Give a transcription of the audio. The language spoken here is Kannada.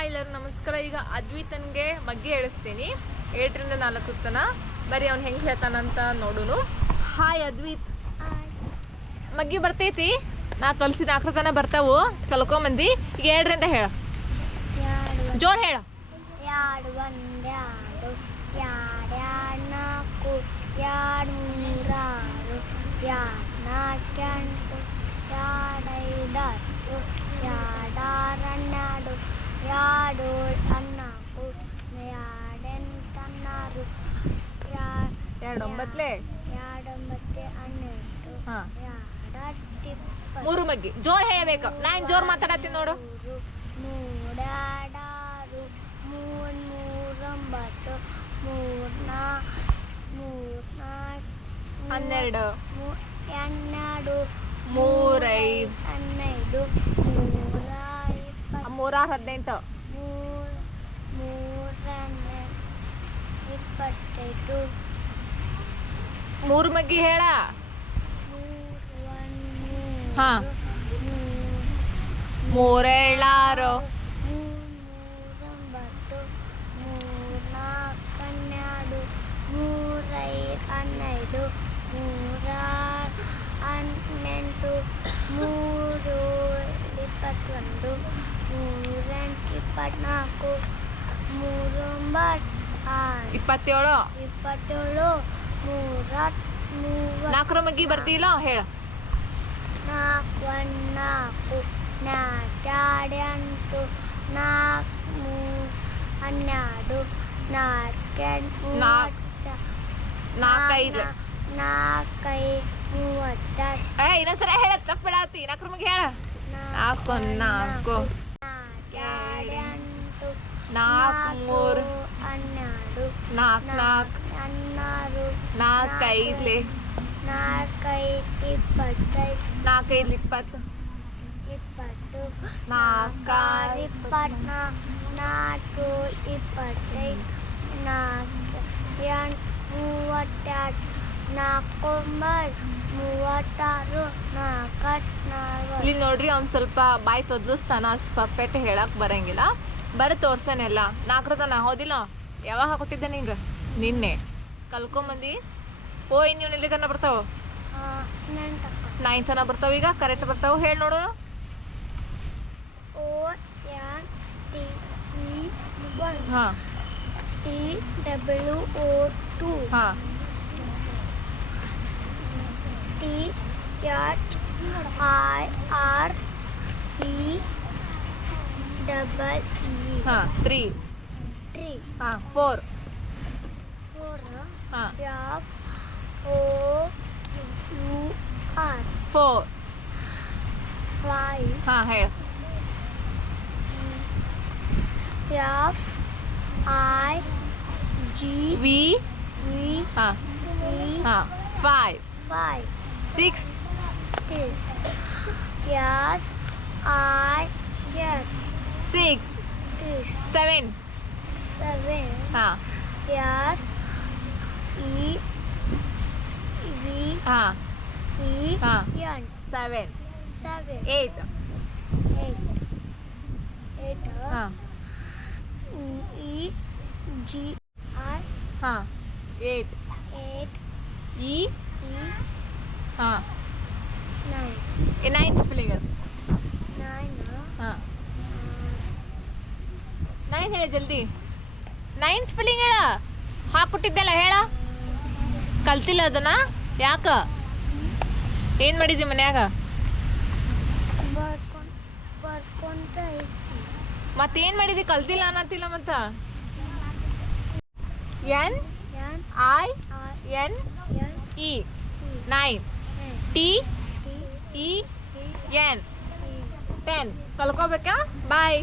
ಹಾಯ್ ಎಲ್ಲರೂ ನಮಸ್ಕಾರ. ಈಗ ಅದ್ವಿತನ್ಗೆ ಬಗ್ಗೆ ಹೇಳಿಸ್ತೀನಿ 7ರಿಂದ 4 ತನ. ಬರೀ ಅವ್ನು ಹೆಂಗೆ ಹೇಳ್ತಾನಂತ ನೋಡುನು. ಹಾಯ್ ಅದ್ವಿತ್, ಮಗ್ಗಿ ಬರ್ತೈತಿ? ನಾ ಕಲ್ಸಿದ 4 ತನ ಬರ್ತಾವು, ಕಲ್ಕೊಂಬಂದಿ. ಈಗ 7ರಿಂದ ಹೇಳ, ಜೋರ್ ಹೇಳ. 2 1 2 2 4 2 3 6 2 4 8 2 5 6 2 2 9 ಹಾಂ 3 ಮಗ್ಗಿ ಜೋರ್ ಹೇಳಬೇಕು. ನಾನು ಜೋರ್ ಮಾತಾಡತ್ತೀನಿ ನೋಡು. 12 3 ಮಗ್ಗಿ ಹೇಳ. ಹಾ 3 7 27 4 ಮಗ್ಗಿ ಬರ್ತಿಲ್ಲ ಹೇಳ. 4 1 4 4 8 4 3 12 4 4 ಇನ್ನೊಂದ್ಸಲ ಹೇಳ, ತಪ್ಪಿಡಾತಿ. 4 ಮಗ್ಗಿ ಹೇಳ. 4 4 4 4 4 5 4 20 ಇಲ್ಲಿ ನೋಡ್ರಿ, ಅವ್ನು ಸ್ವಲ್ಪ ಬಾಯಿ ತೊದ್ಲಿಸ್ತಾನ, ಅಷ್ಟು ಪರ್ಫೆಕ್ಟ್ ಹೇಳಕ್ ಬರಂಗಿಲ್ಲ. ಬರೀ ತೋರ್ಸನೆಲ್ಲ 4 ತನ ಹೌದಿಲ್ಲ. ಯಾವಾಗ ಹಾಕೊಟ್ಟಿದ್ದೆ ನಿಂಗೆ? ನಿನ್ನೆ ಕಲ್ಕೊಂಬಂದಿ. ನೀವು ಎಲ್ಲಿ ತನ ಬರ್ತಾವ? 9 ತನ ಬರ್ತಾವ. ಈಗ ಕರೆಕ್ಟ್ ಬರ್ತಾವ, ಹೇಳಿ ನೋಡು. ಹಾಂ TWO2 ಹಾಂ TRIRE ಹಾಂ 3 ಹಾಂ 4 ಹಾಂ 4 5 ಹಾಂ ಹೇಳ. FIG ವಿ ಹಾಂ E ಹಾಂ 5 6 Yes I yes 6 7 ಹಾಂ Yes E V ಹಾಂ E ಹಾಂ N 7 8 ಹಾಂ E G I ಹಾಂ 8 E ಹಾಂ 9 ಸ್ಪೆಲ್ಲಿಂಗ್ ಅದು. 9 ಹಾಂ 9 ಹೇಳ ಜಲ್ದಿ. 9 ಸ್ಪೆಲ್ಲಿಂಗ್ ಹೇಳ. ಹಾಕ್ಕೊಟ್ಟಿದ್ದೆಲ್ಲ ಹೇಳ. ಕಲ್ತಿಲ್ಲ ಅದನ್ನ? ಯಾಕ? ಏನು ಮಾಡಿದ್ದಿ ಮನ್ಯಾಗ? ಮತ್ತೇನು ಮಾಡಿದ್ದಿ? ಕಲ್ತಿಲ್ಲ ಅನ್ನತ್ತಿಲ್ಲ ಮತ್ತ. NINE 9 TEN 10 ಕಲ್ಕೋಬೇಕಾ? ಬಾಯ್.